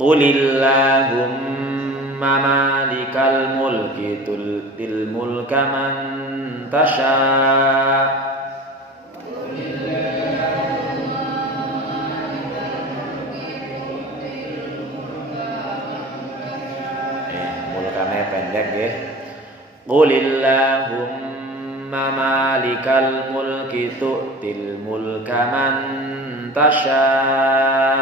Qulillahumma malikal mulki tu'til mulka man tasha' mulkanya pendek ya. Qulillahumma malikal mulki tu'til mulka man tasha'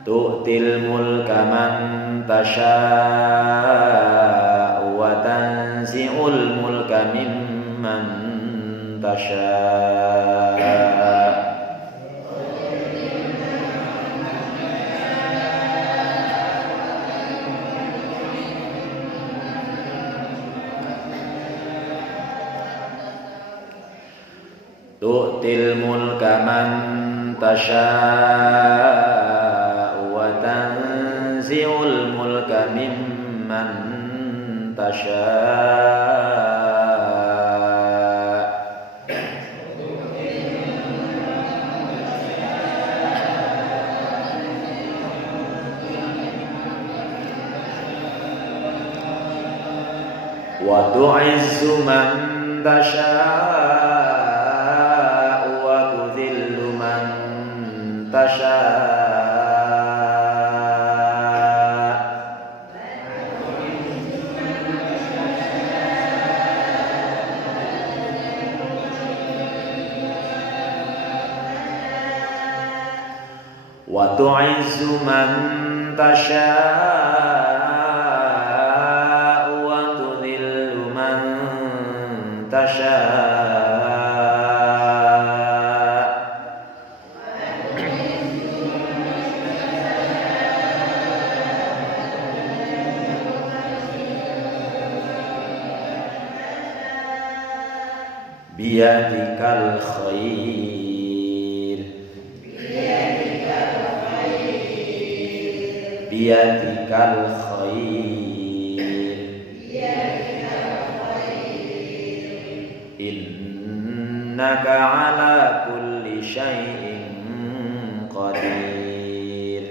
tu'til mulka man tasha' wa tanzi'ul mulka mimman tasha' tu'til mulka man tasha' wa tanzi'ul mulka mimman tasha' wa tu'izzu man tasha' wa tudhillu man tasha' wa tu'izzu man tasha' wa tudhillu man tasha' biyadikal khair biyadikal khair innaka ala kulli syai'in qadir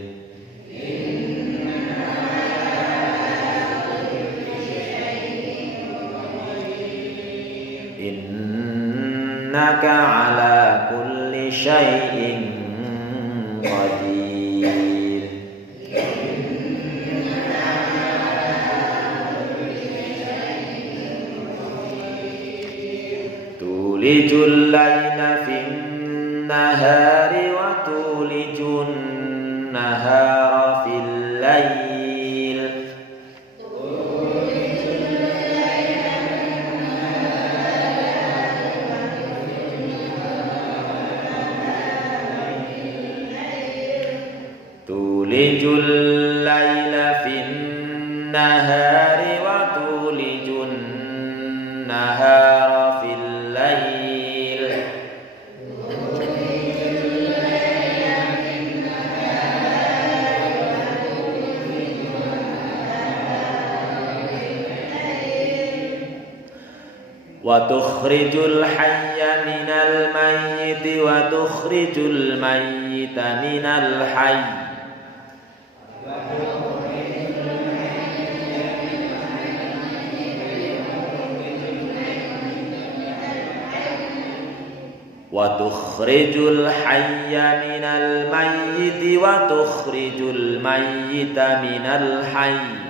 innaka ala kulli syai'in qadir tulijul laila fin nahari wa tulijun nahara fil lail tulijul laila fin nahari wa tulijun nahara fil lail wa tukhrijul hayya minal mayyiti wa tukhrijul mayyita minal hayy wa tukhrijul hayya minal mayyiti wa tukhrijul mayyita minal hayy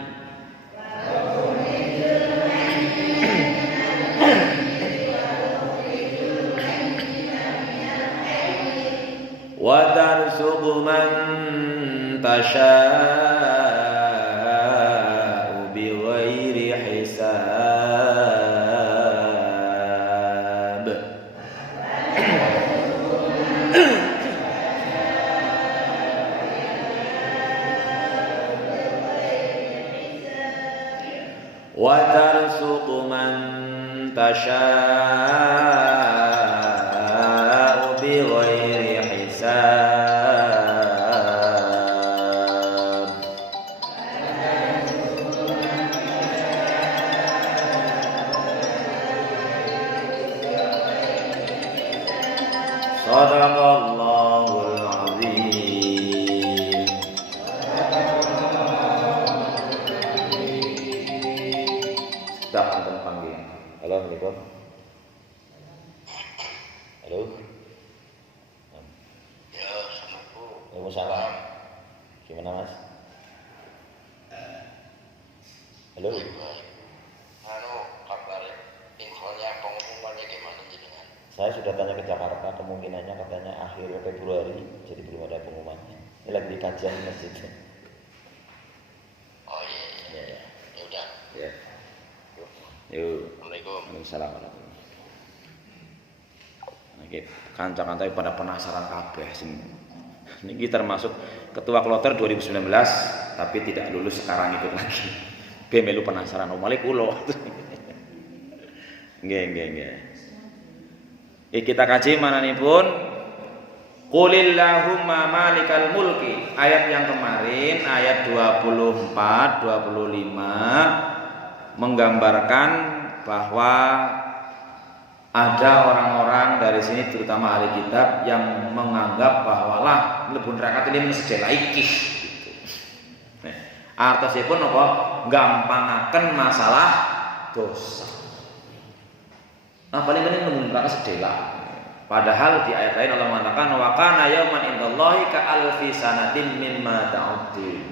wa tarzuqu man tasha'u bighairi hisab wa tarzuqu man tasha'u bighairi hisab Shadaqallahul azim. Sedap antum panggil. Halo, Assalamualaikum. Halo. Ya, Assalamualaikum. Waalaikumsalam. Gimana Mas? Halo. Anu, kabar infonya pengumumannya gimana jenengan? Saya sudah tanya ke Jakarta, kemungkinannya katanya akhir Februari, jadi belum ada pengumumannya. Ini lagi kajian di masjid. Oh iya, Ya, ya. ya udah. Ya. Yuk. Assalamualaikum. Waalaikumsalam. Oke, kanca-kanca pada penasaran kabeh sing. Niki termasuk ketua kloter 2019 tapi tidak lulus sekarang ikut lagi. Be melu penasaran omale kula. Nggih. Kita kaji mananipun Qulillahumma malikal mulki. Ayat yang kemarin ayat 24 25 menggambarkan bahwa ada orang-orang dari sini terutama ahli kitab yang menganggap bahwa lah mlebu neraka ini mesti laikih gitu. Nah, artosipun apa? Gampangaken masalah dosa. Nah, paling penting mlebu neraka sedela. Padahal di ayat lain Allah mengatakan wa kana yauman indallahi ka alfi sanatin mimma ta'uddin.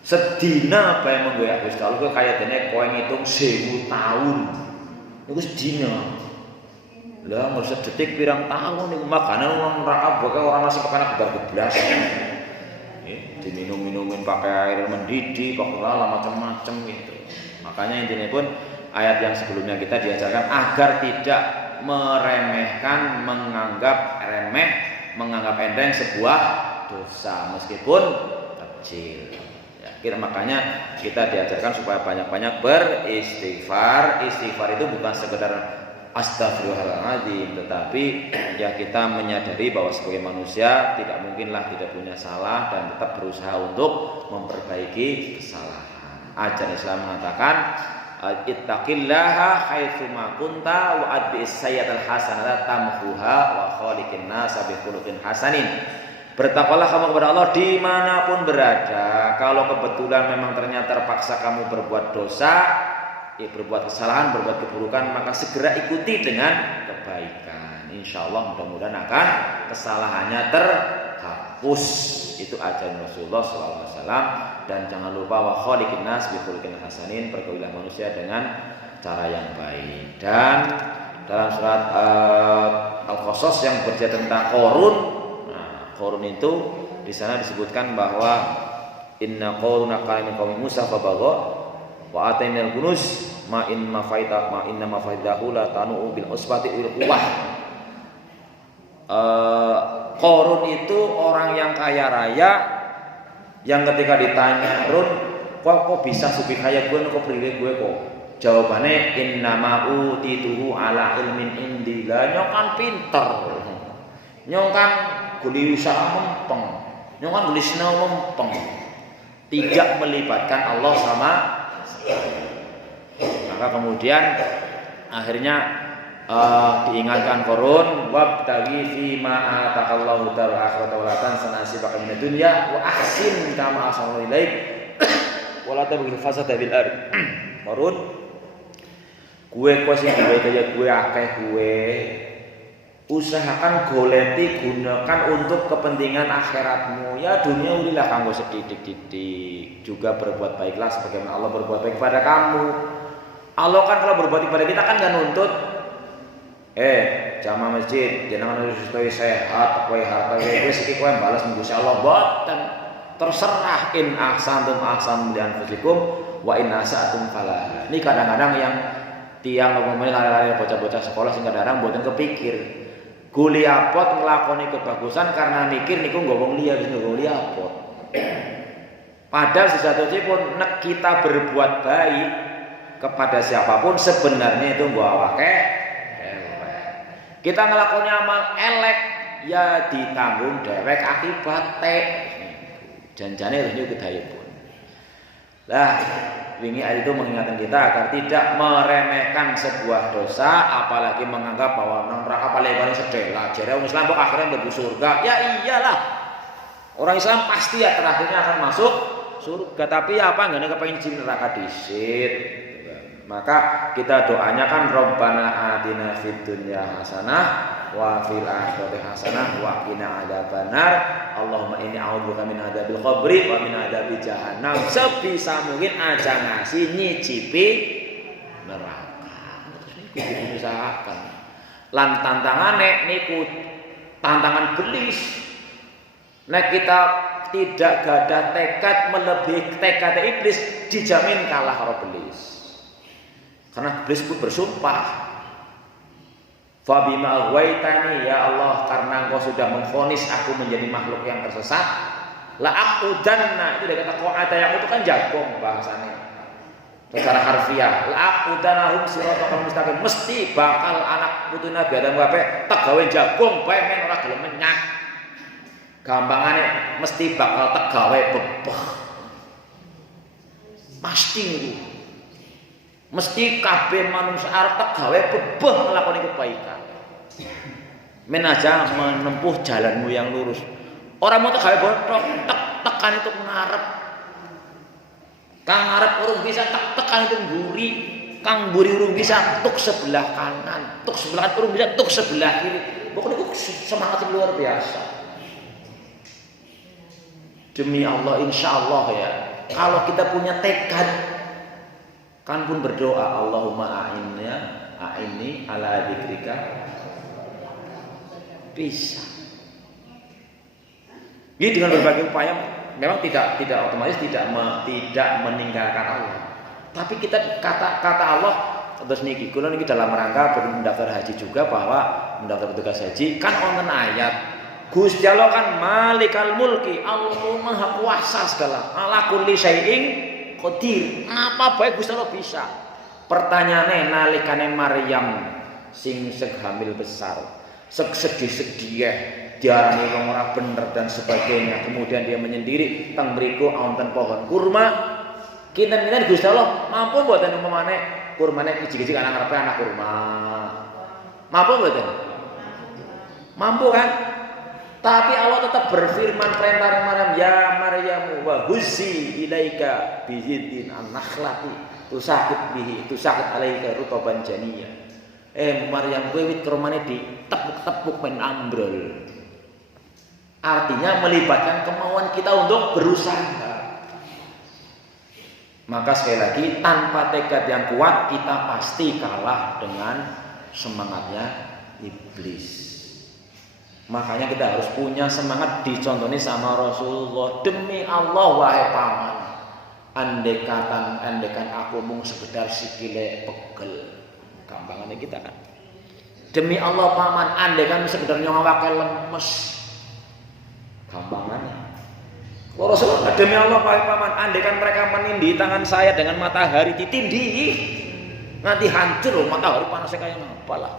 Sedina bae menggoyak Gusti Allah kaya dene kowe ngitung 1000 tahun. Iku sedina. Lah nggak sedetik pirang tahun niku makane wong neraka bakal orang masih pakana geblas. Diminum-minumin pakai air mendidih, pakai lala macam-macam gitu. Makanya intinya pun ayat yang sebelumnya kita diajarkan agar tidak meremehkan, menganggap remeh, menganggap enteng sebuah dosa meskipun kecil. Ya, makanya kita diajarkan supaya banyak-banyak beristighfar. Istighfar itu bukan sekedar astagfirullahaladzim, tetapi ya kita menyadari bahwa sebagai manusia tidak mungkinlah tidak punya salah dan tetap berusaha untuk memperbaiki kesalahan. Ajaran Islam mengatakan ittaqillaha haitsuma kunta wa adbi'is sayyi'atal hasanata tamhuha wa khaliqin nasa bi khuluqin hasanin. Bertakwalah kamu kepada Allah dimanapun berada. Kalau kebetulan memang ternyata terpaksa kamu berbuat dosa, berbuat kesalahan, berbuat keburukan, maka segera ikuti dengan kebaikan. Insya Allah mudah-mudahan akan kesalahannya terhapus. Itu ajaran Rasulullah SAW. Dan jangan lupa wa khaliqin nas bi khuluqin hasanin, pergaulilah manusia dengan cara yang baik. Dan dalam surat Al-Qasas yang bercerita tentang Qarun, Qarun itu di sana disebutkan bahwa inna qaruna kana min qaumi Musa fabagha wa atainal kunuz ma inna mafaidahu la tanu bil usbati ul quwwah. Qarun itu orang yang kaya raya yang ketika ditanya, "Run, kok bisa supi kaya gue, kok priwe gue kok?" Jawabannya innama utituhu ala ilmin indi. Lah nyong kan pinter. Nyong kan guli usaha mempeng. Nyong kan guli sinau mempeng. Tidak melibatkan Allah sama maka kemudian akhirnya diingatkan Qarun wabtaghi fi ma ataqallahu darul akhirata wa la tansa nasibaka minad dunya wa ahsin kama ahsana ilaik wa la tabghil fasada bil ard. Qarun, gue kok sing gawe kaya gue akeh gue usahakan goleti gunakan untuk kepentingan akhiratmu. Ya dunia ulilah kanggo sedidik-didik, juga berbuat baiklah sebagaimana Allah berbuat baik kepada kamu. Allah kan kalau berbuat kepada kita kan gak nuntut jamaah masjid jenengan harus sehat, kowe harta kowe iki kowe balas munggu Allah boten. Terserah in ahsantum ahsan li anfusikum wa in asatum falaha. Ini kadang-kadang yang tiang ngomongin lari-lari bocah-bocah sekolah sing kadang mboten kepikir. Guli apot nglakoni kebagusan karena mikir niku ngomong liya wis ngomong liya apot. Padahal sejatosipun nek kita berbuat baik kepada siapapun sebenarnya itu mbok awake kita ngelakoni amal elek ya ditanggung dewek akibatnya janjane harus nyukup pun. Lah wingi ayat itu mengingatkan kita agar tidak meremehkan sebuah dosa, apalagi menganggap bahwa neraka paling sedela. Jadi orang Islam kok akhirnya menuju surga. Ya iyalah. Orang Islam pasti ya terakhirnya akan masuk surga, tapi apa enggak kepengen di neraka disit. Maka kita doanya kan Rabbana atina fid dunya hasanah wa fil akhirati hasanah wa qina adzabannar. Allahumma inni a'udzubika min adzabil qabri wa min adzabi jahannam. Sebisa mungkin aja ngasih nyicipi neraka. Terus niku diusahakan. Lan tantangane niku tantangan belis. Nek kita tidak gadah tekad melebihi tekad iblis, dijamin kalah karo belis. Karena iblis pun bersumpah, fa bima aghwaytani ya Allah, karena Engkau sudah memvonis aku menjadi makhluk yang tersesat, la aqudanna, itu dari kata qa'ada yang itu kan jagung bahasanya secara harfiah, la aqudanahum siratal mustaqim, mesti bakal anak putu Nabi Adam kabeh tegawe jagung bae men ora gelem menyak. Gampangane mesti bakal tegawe bebeh. Pasti niku. Mesti kabeh manungsa arep tegawe bebeh nglakoni kebaikan. Men aja menempuh jalanmu yang lurus. Orang mau tegawe botok, tekan itu ngarep. Kang ngarep urung bisa tekan itu mburi. Kang mburi urung bisa tuk sebelah kanan, tuk sebelah urung bisa tuk sebelah kiri. Pokoknya itu semangat yang luar biasa. Demi Allah, insya Allah ya. Kalau kita punya tekad, kan pun berdoa Allahumma a'inni ala dzikrika, bisa. Ini dengan berbagai upaya memang tidak otomatis tidak meninggalkan Allah. Tapi kita kata Allah terus niki kula niki dalam rangka mendaftar haji juga, bahwa mendaftar petugas haji kan wonten ayat Gusti Allah kan Malikal Mulki, Allah Maha Kuasa segala, ala kulli syai'in qadir. Apa bae Gusti Allah bisa. Pertanyaane nalikane Maryam sing hamil besar, sedih-sedih diarani wong ora bener dan sebagainya, kemudian dia menyendiri teng mriku wonten pohon kurma, kinten-kinten Gusti Allah mampu mboten umpamane kurmane iji-iji anak ngarepe anak kurma. Mampu mboten? Mampu kan? Tapi Allah tetap berfirman perintah Maryam, ya Maryamu wa huzzi ilaika bihidin an-nakhlati tusakit alaika rutaban janiyya. Maryam kowe wit kromane ditepuk-tepuk men ambrol. Artinya melibatkan kemauan kita untuk berusaha. Maka sekali lagi, tanpa tekad yang kuat kita pasti kalah dengan semangatnya iblis. Makanya kita harus punya semangat, dicontoni sama Rasulullah. Demi Allah wahai paman, andekan aku mung sekedar sikile pegel. Gampangannya kita kan. Demi Allah paman, andekan sekedar nyawake lemes. Gampangannya. Rasulullah, demi Allah wahai paman, andekan mereka menindih tangan saya dengan matahari ditindih, nanti hancur loh, matahari panasnya kayak apa lah.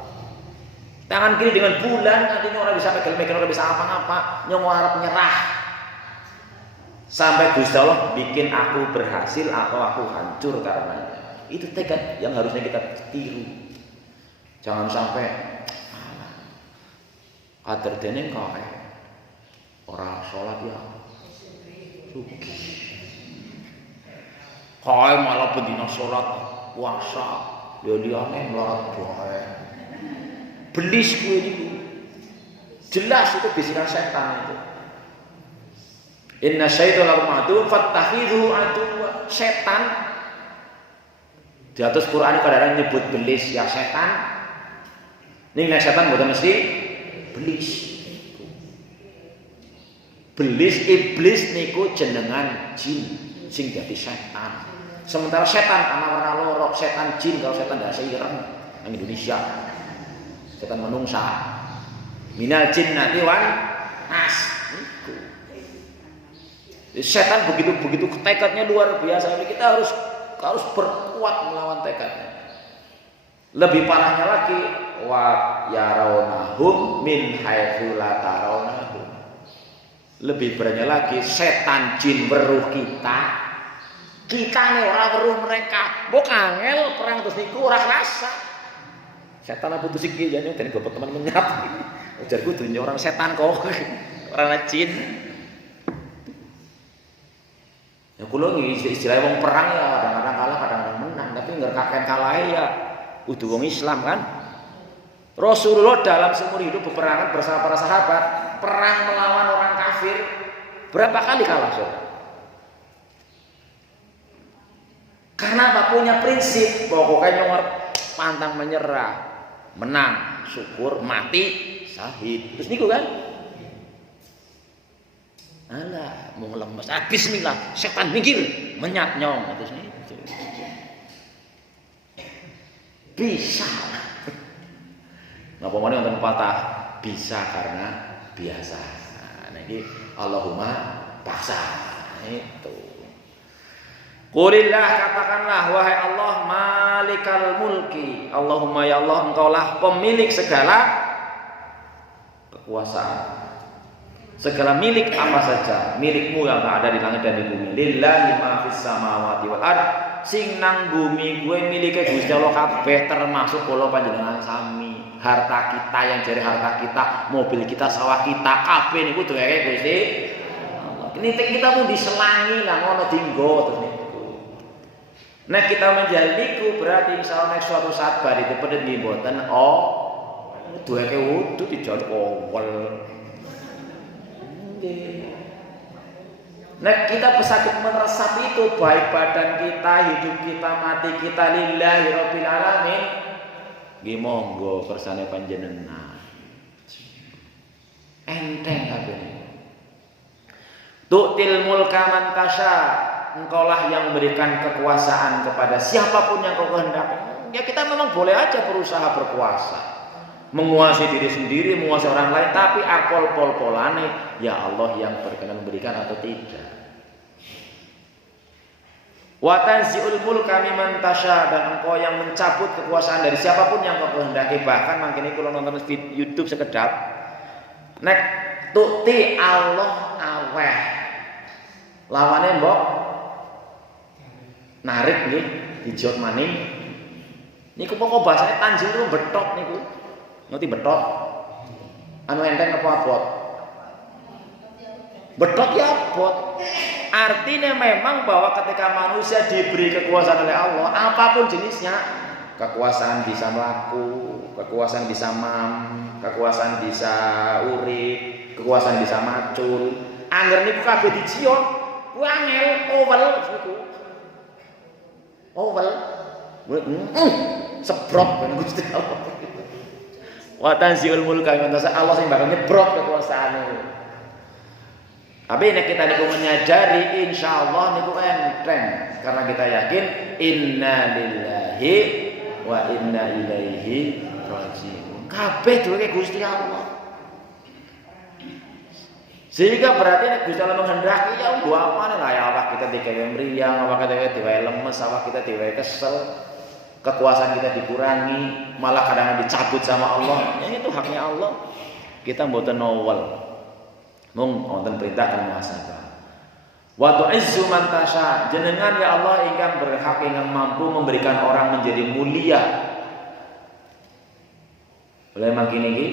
Tangan kiri dengan bulan, nanti orang bisa pegang-pegang, orang bisa apa-apa, nyong harap nyerah. Sampai Gusti Allah bikin aku berhasil atau aku hancur karenanya. Itu tekad yang harusnya kita tiru. Jangan sampai kader dene kae ora salat ya sugih. Kae malah bendina salat puasa, yo liyane melarat bae. Belis gue ini jelas itu bisikan setan itu. Inna syaitana lakum adu fattakhidhu aduwwa. Setan di atas Quran kadang nyebut belis ya setan. Ning nek setan mboten mesti belis. Belis iblis niku jenengan jin sing dadi setan. Sementara setan ana warna loro, setan jin kalau setan bahasa ireng nang Indonesia. Setan menungsa minal jinnati wan nas. Setan begitu tekadnya luar biasa. Kita harus berkuat melawan tekadnya. Lebih parahnya lagi, wa yarawnahum min haitsu la tarawnahum. Lebih beratnya lagi, setan jin weruh kita Kita nih ora weruh mereka. Mbok angel perang terus niku ora kerasa. Setan apa putus iki jane dari bapak teman menyat. Ujarku dunya orang setan kok. Orang jin. Ya kula iki istilah wong perang ya kadang-kadang kalah kadang-kadang menang, tapi ngerkaken kalah ya kudu wong Islam kan. Rasulullah dalam seumur hidup peperangan bersama para sahabat, perang melawan orang kafir berapa kali kalah, Saudara? Karena apa? Punya prinsip, pokoknya nyongor pantang menyerah, menang, syukur, mati, syahid. Terus niku kan? Alah, mau lemes. Bismillah, setan minggir, menyat nyong terus niku. Bisa. Napa meneh wonten patah bisa karena biasa. Nah iki Allahumma paksa. Itu. Qulillah, katakanlah wahai Allah malikal mulki. Allahumma ya Allah engkaulah pemilik segala kekuasaan. Segala milik apa saja, milikmu yang ada di langit dan di bumi. Lillahi ma fis samawati wal ard. Sing nang bumi gue milike Gusti Allah kabeh termasuk kula panjenengan sami. Harta kita yang jadi harta kita, mobil kita, sawah kita, kabeh niku duweke Gusti Allah. Kenitik kita pun diselangi lah ngono dinggo terus niku. Nek kita menjadi niku berarti insyaallah nek suatu saat bar itu pedet nggih mboten duweke wudu dijaluk kowel. Nek kita pesakit meresap itu baik badan kita, hidup kita, mati kita lillahi rabbil alamin. Nggih monggo kersane panjenengan. Enteng kabeh. Tu'til mulka man tasya. Engkaulah yang memberikan kekuasaan kepada siapapun yang kau kehendaki. Ya kita memang boleh aja berusaha berkuasa. Menguasai diri sendiri, menguasai orang lain, tapi akol pol-polane ya Allah yang berkenan memberikan atau tidak. Wa tanzi'ul mulka mimman tasya, dan engkau yang mencabut kekuasaan dari siapapun yang kau kehendaki. Bahkan mangkene kula nonton YouTube sekedap nek tukti Allah aweh lawane mbok narik nih dijot maning niku pokok bahasane tanzil itu betok niku. Ngerti betok? Anu enteng apa abot? Betok ya abot. Artinya memang bahwa ketika manusia diberi kekuasaan oleh Allah, apapun jenisnya, kekuasaan bisa melaku, kekuasaan bisa kekuasaan bisa urip, kekuasaan bisa macul. Angger niku kabeh dijiot, ku angel owel niku. Owel. Sebrot ben Gusti Allah. Wa tanziul mulka mimman tasya, Allah sing bakal nyebrot kekuasaane. Tapi nek kita niku menyadari insyaallah niku enteng karena kita yakin inna lillahi wa inna ilaihi rajiun. Kabeh duwe Gusti Allah. Sehingga berarti nek Gusti Allah menghendaki ya nggo apane lah ya awak kita digawe mriyang, awak kita digawe lemes, awak kita digawe kesel. Kekuasaan kita dikurangi, malah kadang-kadang dicabut sama Allah. Ya itu haknya Allah. Kita mboten nowel. Mung wonten perintah kan muhasabah. Wa tu'izzu man tasya. Jenengan ya Allah ingkang berhak ingkang mampu memberikan orang menjadi mulia. Oleh mangkene iki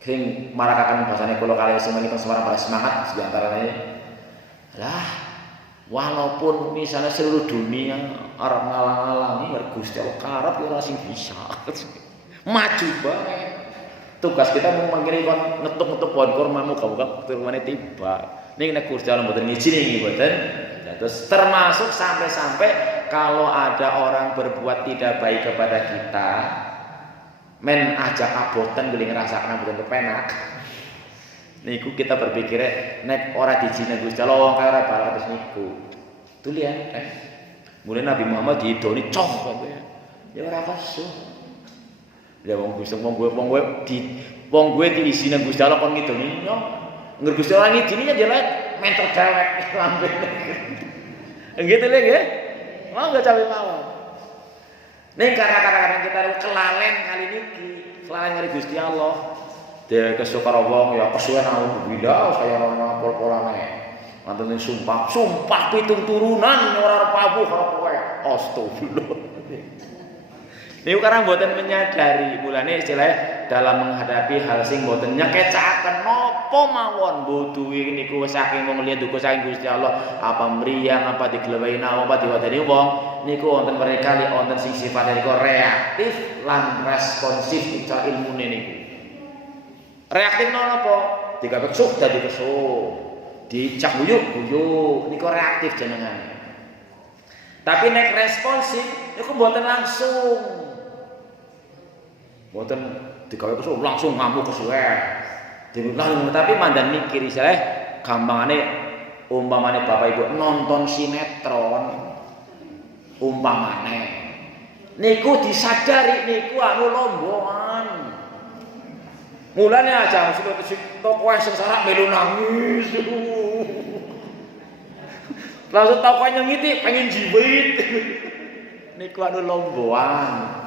sing marakaken basane kula kalih semanipun semarang pada semangat di antarane. Lah walaupun misalnya seluruh dunia arep ngalang-alangi Gusti Allah karep ya ora sing bisa. Maju banget. Tugas kita mau mangkene kon ngetuk-ngetuk pohon kurma muga-muga kurmane tiba. Ning nek Gusti Allah mboten ngijini nggih mboten. Terus termasuk sampai-sampai kalau ada orang berbuat tidak baik kepada kita, men ajak aboten geli ngrasakna mboten kepenak. Niku kita berpikir nek ora dijine Gusti Allah wong kaya ora bakal terus niku. Tulian mulai Nabi Muhammad diidoni coh kabeh. Ya ora kaso. Ya wong Gusti wong gue diisi nang Gusti Allah kon ngidoni yo. Ngger Gusti Allah ngidini ya jelek mentor dewek lambe. Gitu lho nggih. Mau enggak cawe mawon. Ning karena kadang-kadang kita kelalen kali niki, kelalen kali Gusti Allah. Dhewe kesukara wong ya kesuwen aku bila saya ora pol-polane. Wonten sumpah pitung turunan ora pabuh ora kowe. Astagfirullah. Niku karena mboten menyadari, mulane istilah dalam menghadapi hal sing mboten nyekecaken napa mawon mbutuhi niku saking wong liya duka saking Gusti Allah, apa mriyang apa diglewehi apa diwadani wong niku wonten berkali wonten sing sifatnya niku reaktif lan responsif cara ilmune niku. Reaktif napa? Digawe kesuk dadi kesuk. Dicak guyuk niku reaktif jenengane. Tapi nek responsif niku mboten langsung. Mboten digawe kesuk langsung ngamuk kesuwe. Tapi mandan mikir istilah gampangane umpamane Bapak Ibu nonton sinetron umpamane niku disadari niku anu lomboan. Mulane aja mesti tokoh sengsara melu nangis. Langsung tokoh nyengiti pengen jiwit. Niku anu lomboan.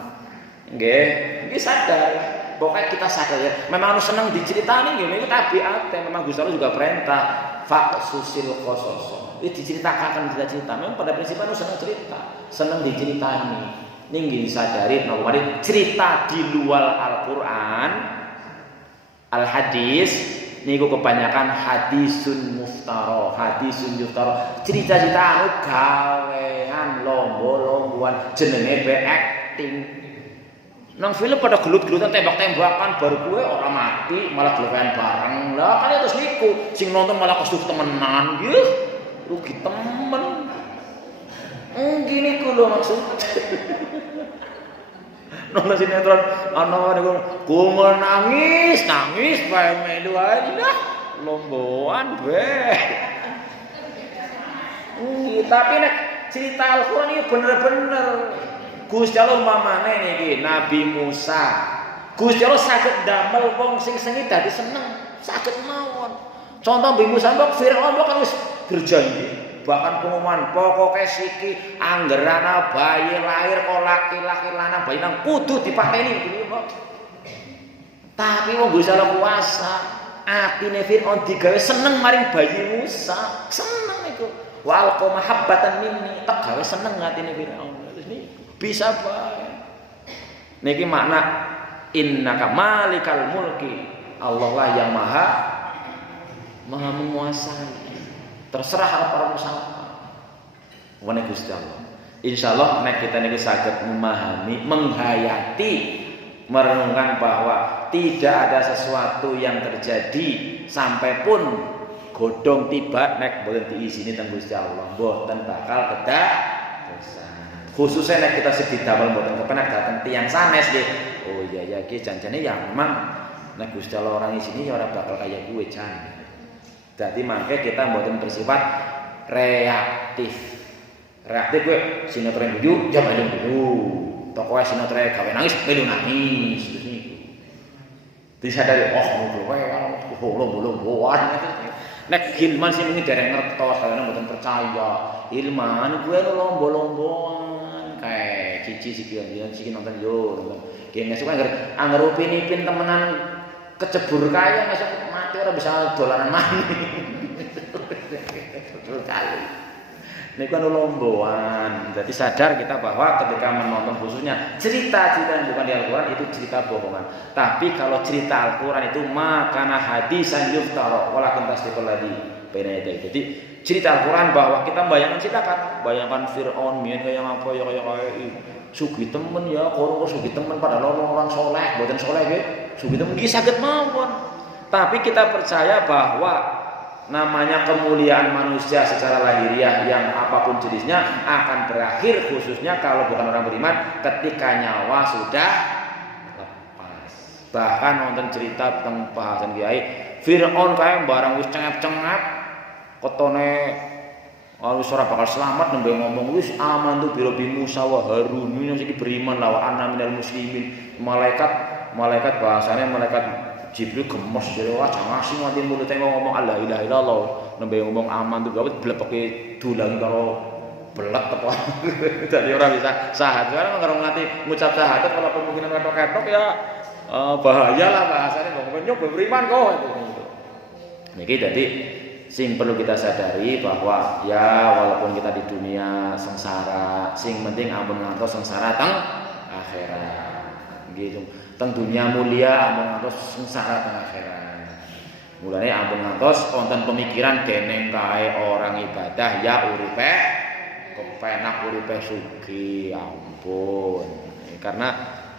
Nggih, sadar. Pokoknya kita sadar ya. Memang anu seneng diceritani nggih, niku tabiate. Memang Gusti Allah juga perintah faqsusil qasas. Itu diceritakan cerita-cerita. Memang pada prinsipnya anu seneng cerita, seneng diceritani. Nggih disadari napa mari cerita di luar Al-Qur'an, Al-Hadis niku kebanyakan hadisun muftara, cerita-cerita anu gawean lombo-lomboan jenenge be acting. Nang film pada gelut-gelutan tembak-tembakan baru gue orang mati malah gelewean bareng. Lah kan terus niku sing nonton malah kesuh temenan nggih. Rugi temen. Gini ku lho maksud. Nonton sinetron ana niku ku nangis bae melu ae lah lomboan be. Tapi nek cerita Al-Qur'an iki bener-bener Gusti Allah umpamane niki Nabi Musa. Gusti Allah saged damel wong sing sengit dadi seneng, saged mawon. Contoh Nabi Musa mbok Firaun kan wis berjanji. Bahkan pengumuman pokoke siki anggerana bayi lahir kok laki-laki lanang bayi nang kudu dipateni. Tapi wong Gusti Allah kuasa, atine Firaun digawe seneng maring bayi Musa. Seneng iku. Wal mahabbatan minni tak gawe seneng atine Firaun. Bisa bae. Niki makna innaka malikal mulki. Allah lah yang maha menguasai. Terserah apa orang usaha. Wane Gusti Allah. Insyaallah nek kita niki saged memahami, menghayati, merenungkan bahwa tidak ada sesuatu yang terjadi sampai pun godhong tiba nek boten diizini teng Gusti Allah, boten bakal kedah dosa. Khususnya nek kita sedih damel mboten kepenak dateng tiyang sanes nggih. Oh iya ki janjane ya memang nek Gusti Allah orang isini ya ora bakal kaya gue jan. Dadi mangke kita mboten bersifat reaktif. Reaktif gue sinetron guyu ya melu guyu. Tokoe sinetron gawe nangis melu nangis terus niku. Disadari ngono wae lombo-lomboan. Nek Hilman sing muni dereng ngertos kaya mboten percaya. Hilman gue lombo-lomboan. Kayak cici siki nonton yo nonton. Ki ngesuk anggar upin-ipin temenan kecebur kaya ngesuk mati ora bisa dolanan maneh. Betul kali. Niku anu lomboan. Jadi sadar kita bahwa ketika menonton khususnya cerita-cerita yang bukan di Al-Qur'an itu cerita bohongan. Tapi kalau cerita Al-Qur'an itu makana hadisan yuftara walakin tasdiqul ladzi baina yadayhi. Jadi cerita Al-Qur'an bahwa kita bayangkan Firaun mien kaya apa ya kaya sugih temen ya, kono sugih temen padahal orang saleh, mboten saleh nggih. Sugih temen iki saged mawon. Tapi kita percaya bahwa namanya kemuliaan manusia secara lahiriah yang apapun jenisnya akan berakhir khususnya kalau bukan orang beriman ketika nyawa sudah lepas. Bahkan nonton cerita tentang bahasan kiai Firaun kae barang wis cengap-cengap ketone wis ora bakal selamat nembe ngomong wis aman tuh biro Musa wa Harun ini sing beriman lawa ana minal muslimin. Malaikat bahasane malaikat Jibril gemes jare aja ngasih mati mulute ngomong la ilaha illallah nembe ngomong aman tuh gawet blepeke dulang karo belek apa. Dadi ora bisa syahadat. Karena karo ngati ngucap syahadat kalau kemungkinan ketok-ketok ya bahaya lah bahasane kok nyoba beriman kok itu. Niki dadi sing perlu kita sadari bahwa ya walaupun kita di dunia sengsara, sing penting ampun ngantos sengsara teng akhirat. Gitu. Teng dunia mulia ampun ngantos sengsara teng akhirat. Mulane ampun ngantos wonten pemikiran deneng kae orang ibadah ya uripe kepenak uripe sugih, ampun. Karena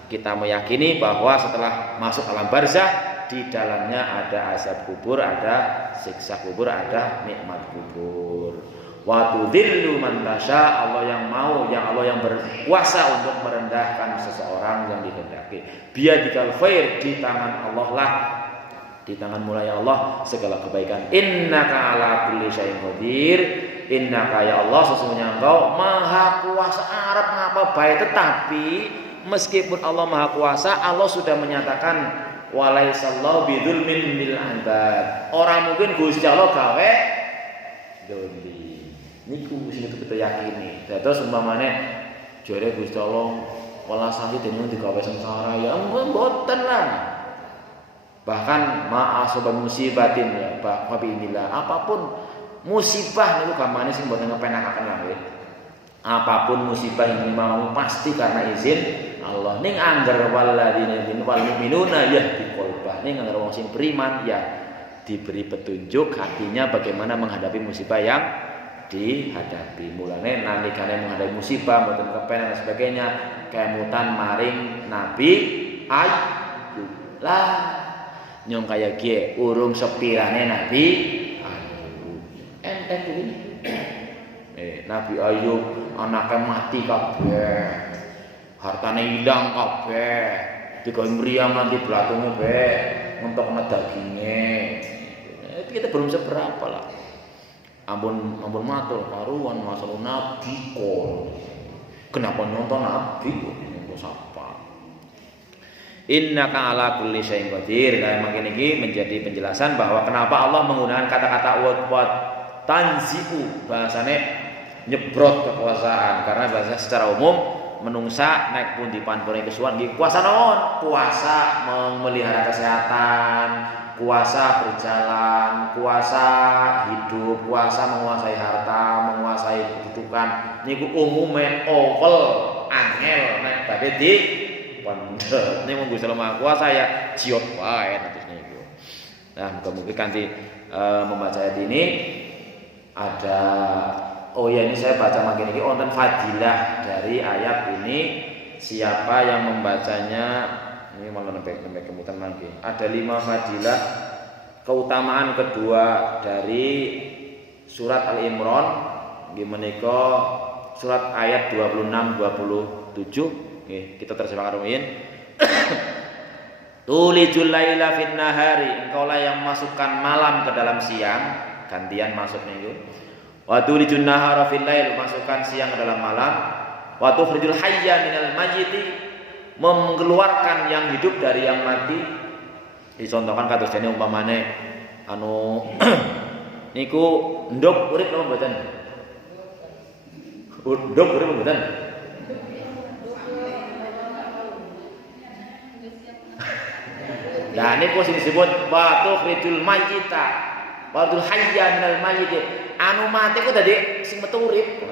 kita meyakini bahwa setelah masuk alam barzah di dalamnya ada azab kubur, ada siksa kubur, ada nikmat kubur. Wa tudzillu man tasya, Allah yang mau, Allah yang berkuasa untuk merendahkan seseorang yang dikehendaki. Biyadikal khair, di tangan Allah lah, di tangan mulai Allah segala kebaikan. Innaka ala kulli syai'in qadir. Innaka ya Allah, sesungguhnya Engkau maha kuasa Arab ngapa baik, tetapi meskipun Allah maha kuasa, Allah sudah menyatakan walaisallahu bidzulmin lil ibad. Orang mungkin Gusti Allah gawe doli. Niku sing kita yakini. Dados umpamane jare Gusti Allah welasane dening digawe sengsara ya mboten lah. Bahkan ma'asaba musibatin ya, Pak inilah apapun musibah niku gamane sing mboten ngepenakaken lah. Apapun musibah yang menimpa pasti karena izin Allah. Ning angger waladina wal mu'minuna yahdi qalbah. Ning angger wong sing beriman ya diberi petunjuk hatinya bagaimana menghadapi musibah yang dihadapi. Mulane nalikane menghadapi musibah mboten kepen dan sebagainya kemutan maring Nabi Ayub. Lah nyong kaya gie urung sepirane Nabi Ayub. Enteng iki. Nabi Ayub anaknya mati kabeh. Hartane ilang kabeh, digawe mriyang nanti blatungnya be, mentokna daginge. Itu kita belum seberapa lah. Ampun matur karuan masalah nabi kok. Kenapa nonton nabi kok nonton sapa? Innaka ala kulli syai'in qadir. Kayak makin ini menjadi penjelasan bahwa kenapa Allah menggunakan kata-kata wat tanzi'u, bahasane nyebrot kekuasaan, karena bahasa secara umum menungsa naik pun di panpuri kesuwan nggih kuasa naon? Kuasa memelihara kesehatan, kuasa berjalan, kuasa hidup, kuasa menguasai harta, menguasai kedudukan. Niku umume ovel angel nek badhe di pendhet. Ning mung Gusti Allah kuasa ya jiot wae terus niku. Nah, muga-muga kanthi membaca ayat ini ada ini saya baca makin ini wonten fadilah dari ayat ini. Siapa yang membacanya ini malah nembe kemutan lagi. Ada 5 fadilah keutamaan kedua dari surat Al-Imran nggih menika surat ayat 26 27. Nggih, kita terjemahkan rumiyin. Tulijul laila fin nahari, engkaulah yang masukkan malam ke dalam siang, gantian masuk minggu. Wa tulijun nahara fil lail, masukkan siang ke dalam malam. Wa tukhrijul hayya minal mayyiti, mengeluarkan yang hidup dari yang mati. Dicontohkan kados dene umpamane niku nduk urip napa mboten? Nduk urip mboten? Lah niku sing disebut wa tukhrijul mayyita wa tukhrijul hayya minal mayyiti. Anu mati ku tadi sing metu urip.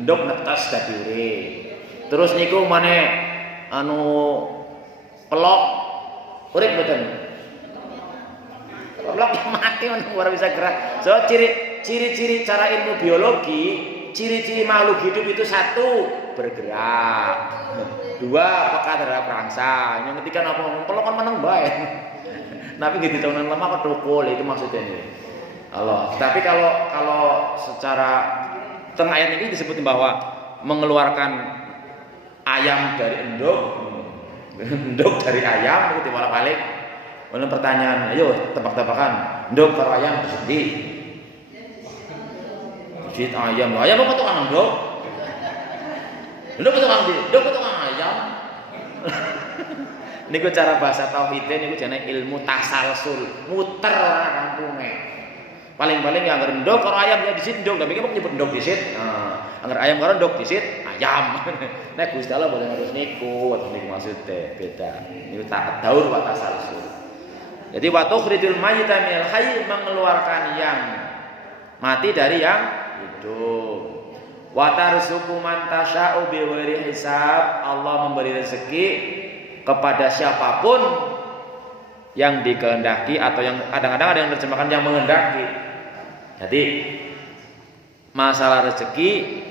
Nduk netes dadi urip. Terus niku maneh pelok urip mboten? Pelok mati ora bisa gerak. So ciri-ciri cara ilmu biologi, ciri-ciri makhluk hidup itu 1 bergerak. 2 peka terhadap rangsa. Yang ketiga napa pelok kan meneng bae. Nabi nggih ditahunan lemah kedokol itu maksudnya ini. Allah. Tapi kalau secara tengah ayat ini disebut bahwa mengeluarkan ayam dari endok dari ayam itu bolak-balik. Oleh pertanyaan, ayo tebak-tebakan, endok karo ayam sedih. Jit ayam apa tukang endok? Endok tukang ndi? Endok tukang ayam. Niku cara bahasa tauhidnya niku jenenge ilmu tasalsul, muter ora kampunge. Paling-paling yang ndok karo ayam ya disit ndok, tapi kok nyebut ndok disit. Nah, angger ayam karo ndok disit ayam. Nek Gusti Allah boten harus niku maksudnya beda. Niku ta'daur wa tasalsul. Jadi wa tukhrijul mayyita minal hayy, mengeluarkan yang mati dari yang hidup. Wa tarzuqu man tasya'u bighairi hisab. Allah memberi rezeki kepada siapapun yang dikehendaki, atau yang kadang-kadang ada yang terjemahkan yang menghendaki. Jadi masalah rezeki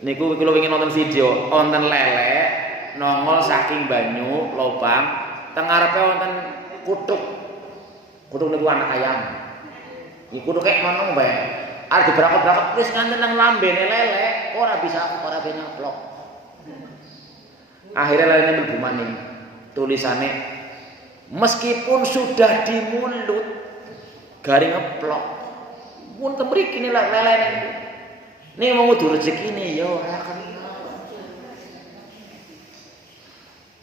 niku kalau ingin nonton video wonten lele nongol saking banyu lobang teng ngarepe wonten kutuk niku anak ayam. Iki kutuk kayak manung bae. Arep dibrakot-brakot wis nganten nang lambene lele ora bisa nyaplok. Akhirnya lelene mlebu maning. Tulisannya meskipun sudah di mulut garing ngeplok pun temriki ini lelene ini mau kudu rezeki ini ya ora kena.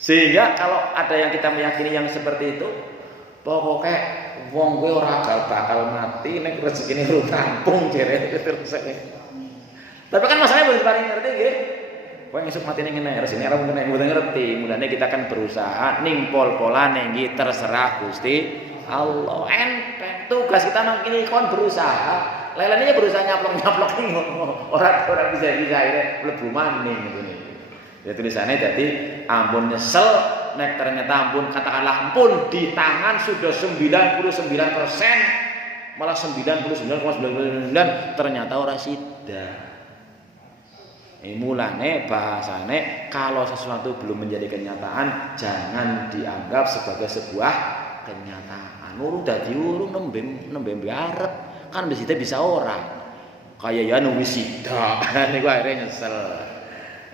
Sehingga kalau ada yang kita meyakini yang seperti itu, pokoknya wong gue ora bakal mati nek rezekine ru rampung jere terus. Tapi kan masalahnya belum paling ngerti nggih. Kowe ngesuk matine ngene resine ora mungkin mboten ngerti. Mulane kita kan berusaha ning pol-polane nggih terserah Gusti Allah. Enteng tugas kita nang kene kon berusaha. Lelene ya berusaha nyaplok-nyaplok ning ora bisa-bisa akhirnya mlebu maning ngene. Ya tulisannya jadi ampun nyesel nek ternyata ampun katakanlah ampun di tangan sudah 99%, malah 99,99 ternyata ora sida. Mulane bahasane kalau sesuatu belum menjadi kenyataan jangan dianggap sebagai sebuah kenyataan. Urung dadi urung nembe arep kan bisa ora. Kaya ya wis sida. Niku akhirnya nyesel.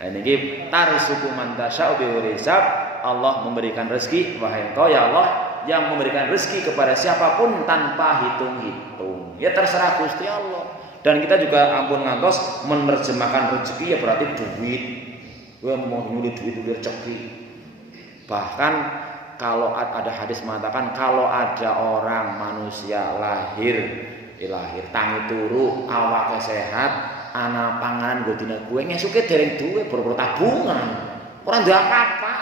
Nah niki tarzuqu man tasya'u bighairi hisab. Allah memberikan rezeki, wahai engkau ya Allah yang memberikan rezeki kepada siapapun tanpa hitung-hitung. Ya terserah Gusti Allah. Dan kita juga ampun ngantos menerjemahkan rezeki ya berarti duit. Gue mau nyuri duit rezeki. Bahkan kalau ada hadis mengatakan kalau ada orang manusia lahir tangi turu awake sehat ana panganan nggo dina gue ngesuke dereng duwe boro-boro tabungan. Ora ndak apa-apa.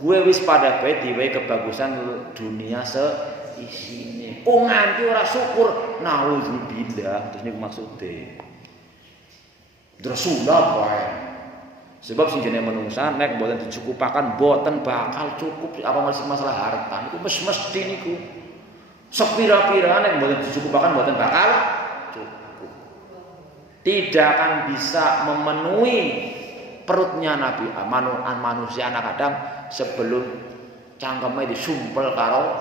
Gue wis pada bae diwehi kebagusan dunia seisine. Nganti ora syukur nauzubillah terus niku maksude. Drasulah wae. Sebab sing jenenge manungsa nek mboten dicukupaken mboten bakal cukup apa masalah harta niku mesti niku. Sepira-pira nek mboten dicukupaken mboten bakal cukup. Tidak akan bisa memenuhi perutnya Nabi manusia anak Adam sebelum cangkeme disumpel karo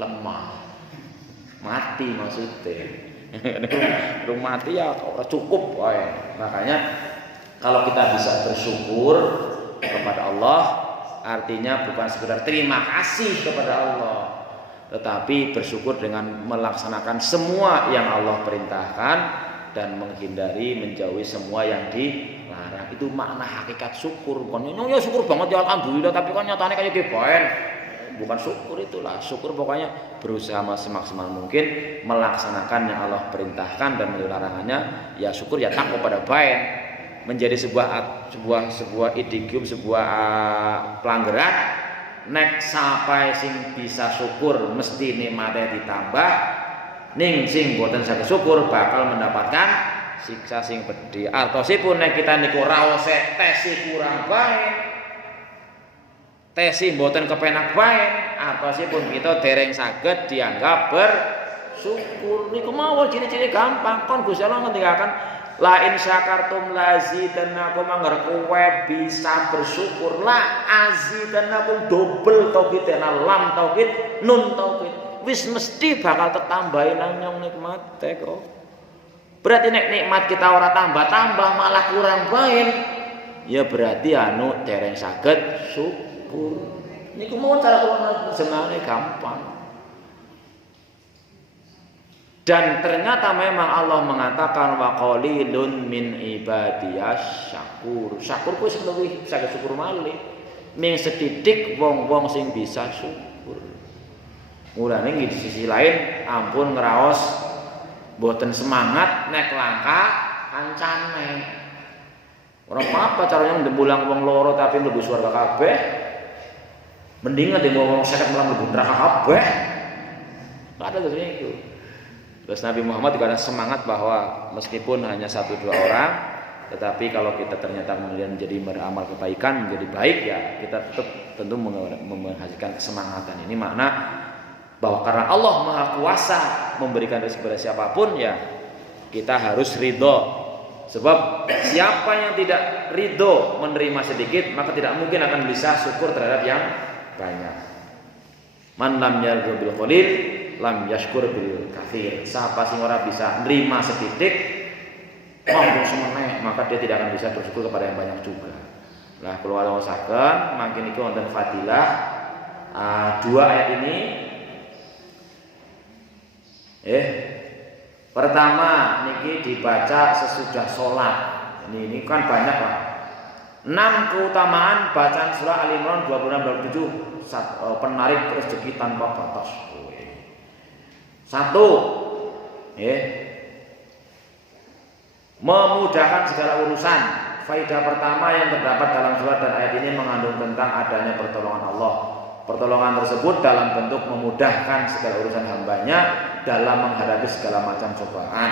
lemah. Mati maksudnya. Rumah mati ya ora cukup wae. Makanya kalau kita bisa bersyukur kepada Allah artinya bukan sekedar terima kasih kepada Allah, tetapi bersyukur dengan melaksanakan semua yang Allah perintahkan dan menghindari menjauhi semua yang dilarang. Itu makna hakikat syukur. Bukan ya syukur banget ya alhamdulillah tapi kan nyatane kayak kebaen. Bukan syukur itulah. Syukur pokoknya berusaha semaksimal mungkin melaksanakan yang Allah perintahkan dan larangannya. Ya syukur ya takwa pada baik. Menjadi sebuah idiom, sebuah pelanggaran. Nek sampai sing bisa syukur mesti nikmatnya ditambah. Ning sing boten saged syukur bakal mendapatkan siksa sing pedhi. Artosipun nek kita niku raose tesi kurang baik, tesi mboten kepenak baik, artosipun kita dereng saged dianggap bersyukur. Niku mawon ciri-ciri gampang. Kon Gusti Allah ngendikaken la in syakartum lazidannakum manggar kowe bisa bersyukur la azidannakum double tauhid lam tauhid nun tauhid wis mesti bakal tertambahin nang nyong nikmate kok. Berarti nek nikmat kita ora tambah-tambah malah kurang baik. Ya berarti anu dereng saged syukur. Niku mau cara kula jenenge gampang. Dan ternyata memang Allah mengatakan wa qalilun min ibadiyas syakur. Syakur kuwi sing luwih saged syukur malih. Ming sedidik wong-wong sing bisa syukur. Mulane di sisi lain ampun ngraos mboten semangat nek langka kancane. Ora apa-apa caranya ndembulang wong loro tapi mlebu surga kabeh. Mending ndembulang wong 50 malah mlebu neraka kabeh. Ada terus itu. Terus Nabi Muhammad juga ada semangat bahwa meskipun hanya 1-2 orang, tetapi kalau kita ternyata kemudian menjadi beramal kebaikan, menjadi baik, ya kita tetap tentu menghasilkan kesemangatan. Ini makna bahwa karena Allah Maha Kuasa memberikan rezeki kepada siapapun, ya kita harus ridho. Sebab siapa yang tidak ridho menerima sedikit, maka tidak mungkin akan bisa syukur terhadap yang banyak. Man lam yardo bil qalil lam yashkur bil katsir. Siapa sing ora bisa nerima sedikit mampu semeneh, maka dia tidak akan bisa bersyukur kepada yang banyak juga. Lah kula waosaken mangke niku wonten fadilah 2 ayat ini. Pertama niki dibaca sesudah sholat. Ini kan banyak lah. 6 keutamaan bacaan surah Al-Imran 26-27. Penarik rezeki tanpa batas. 1, memudahkan segala urusan. Faidah pertama yang terdapat dalam surat dan ayat ini mengandung tentang adanya pertolongan Allah. Pertolongan tersebut dalam bentuk memudahkan segala urusan hambanya dalam menghadapi segala macam cobaan.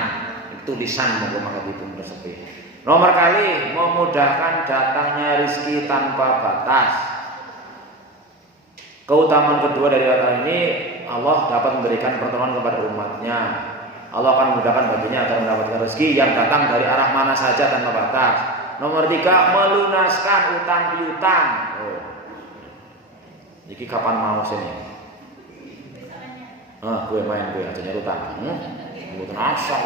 Itu lisan menggunakan itu tersebut. Nomor kali memudahkan datangnya rezeki tanpa batas. Keutamaan kedua dari ayat ini, Allah dapat memberikan pertolongan kepada umatnya. Allah akan memudahkan baginya agar mendapatkan rezeki yang datang dari arah mana saja tanpa batas. Nomor 3, melunaskan utang piutang. Jadi kapan mau sini? Gue main gue aja nyari utang. Bukan asal.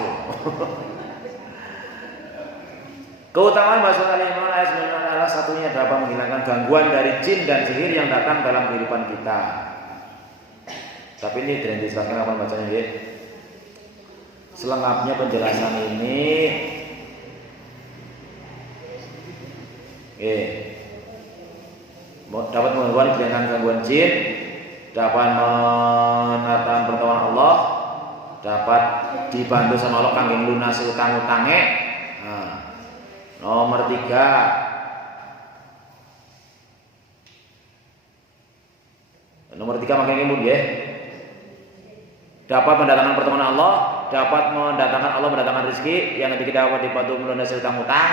Keutamaan bahasa Al-Imran ayat 9 adalah satunya dapat menghilangkan gangguan dari jin dan sihir yang datang dalam kehidupan kita. Tapi ini tidak dijelaskan apa bacanya ya. Selengkapnya penjelasan ini dapat menghilangkan gangguan jin, dapat menatang pertolongan Allah, dapat dibantu sama Allah kangge lunasi utang-utange. Nomor 3, makanya imun ya. Dapat mendatangkan pertolongan Allah, dapat mendatangkan rezeki, yang ketiga dapat dibantu melunasi utang-utang.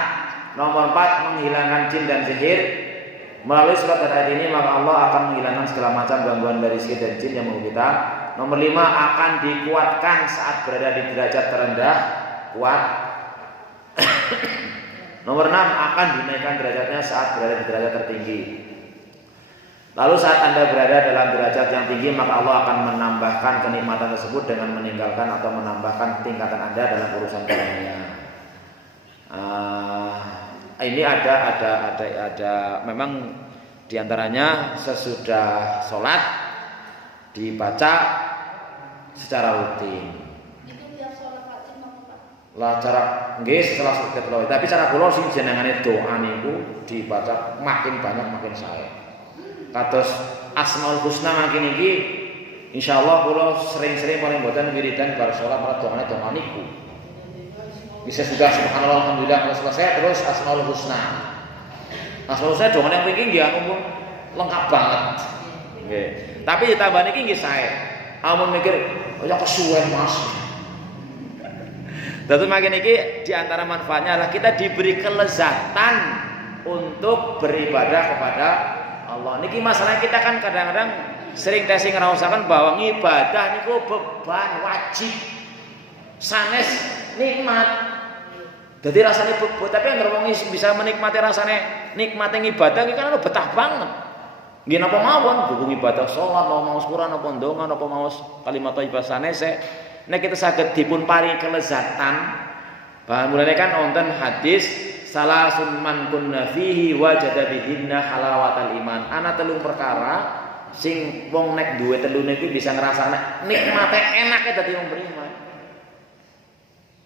Nomor 4, menghilangkan jin dan sihir. Melalui surat dan ayat ini maka Allah akan menghilangkan segala macam gangguan dari sihir dan jin yang mengganggu kita. Nomor 5, akan dikuatkan saat berada di derajat terendah, kuat. Nomor 6, akan dinaikkan derajatnya saat berada di derajat tertinggi. Lalu saat Anda berada dalam derajat yang tinggi, maka Allah akan menambahkan kenikmatan tersebut dengan meninggalkan atau menambahkan tingkatan Anda dalam urusan dunia. Ini ada memang diantaranya sesudah sholat dibaca secara rutin. Lah cara nggih setelah sholat terawih. Tapi cara kula sing jenengane doa niku dibaca makin banyak makin sae. Kados Asmaul Husna makin iki insyaallah kula sering-sering paling mboten wiridan bar sholat malah doa niku. Bisa sudah subhanallah alhamdulillah kalau selesai terus Asmaul Husna. Asmaul Husna doa yang penting nggih anu lengkap banget. Nggih. Tapi ditambah niki nggih sae. Amun mikir ya kesuwen Mas. Tentu makin ini diantara manfaatnya adalah kita diberi kelezatan untuk beribadah kepada Allah. Niki masalah kita kan kadang-kadang sering testing ngerasakan bahwa ibadah niku beban wajib, sanes nikmat. Jadi rasanya beban, tapi yang ngomong bisa menikmati rasanya nikmatnya ibadah ini kan betah banget. Nggih napa mawon hubung ibadah sholat, mau Quran apa ndonga apa mau kalimat thayyibah sanese. Nek kita saged dipun paringi kelezatan. Bahan mulane kan wonten hadis salasun man kunna fihi wajada bihinna halawatal iman. Ana telung perkara sing wong nek duwe telune iki bisa ngrasakne nikmate enake dadi wong beriman.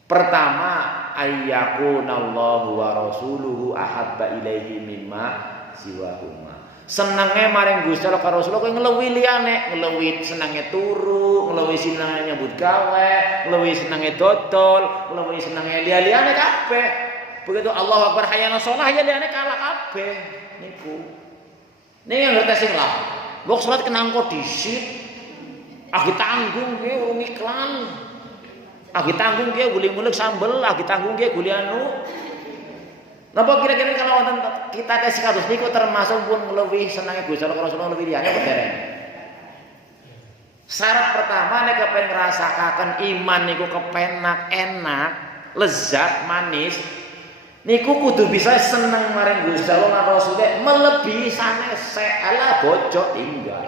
Pertama, ayyakunallahu wa rasuluhu ahabba ilaihi mimma siwahuma. Senenge maring Gusti Allah karo Rasulullah kowe nglewi liyane, nglewi senenge turu, nglewi senenge nyambut gawe, nglewi senenge dodol, nglewi senenge liyane kabeh. Begitu Allahu Akbar hayya 'alas shalah ya liyane kalah kabeh niku. Ning yang ngerti sing lah. Wong salat kenangko disit. Ah ditanggung kowe wong iklan. Agi tanggung ki guli-gulik sambel, agi tanggung ki guli anu. Napa kira-kira kalau wonten kita tes kados niku termasuk pun lebih senange Gusti Allah Rasulullah lebih liyane apa dereng? Syarat pertama nek kepen ngrasakaken iman niku kepenak, enak, lezat, manis. Niku kudu bisa seneng marang Gusti Allah Rasulullah melebihi sanes ala bojo tinggal.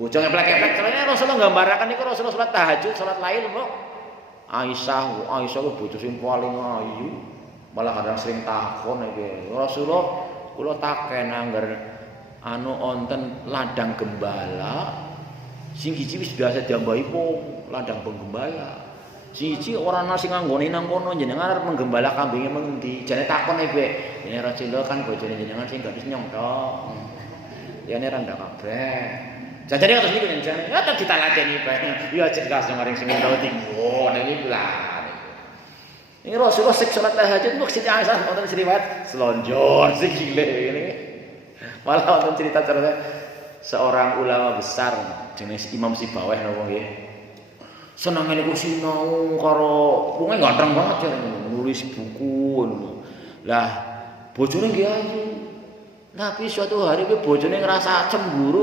Bojo ngeplek-ngeplek karena Rasulullah nggambaraken niku Rasulullah salat tahajud, salat lail kok. Aisyah ku bojo sing paling ayu. Malah kadang sering takon iki Rasulullah kula taken angger anu onten ladang gembala sing siji wis biasa diambahi pom ladang penggembala siji ora ana sing nganggone nang kono jenengan arep menggembala kambinge mengendi jane takon iki ini Rasulullah kan bojone jenengan sing gadis nyongtok liyane randa kabeh jajane kados niku jenengan ya tak ditaladeni bae ya jelas maring sing tau tinggo niki lah. Ini Rasulullah sik salat tahajud mung Siti Aisyah wonten riwayat selonjor sing gile ngene. Malah wonten cerita seorang ulama besar jenis Imam Sibaweh napa nggih. Senenge niku sinau karo wong ganteng banget ya nulis buku ngono. Lah bojone nggih ayu. Tapi suatu hari kuwi bojone ngerasa cemburu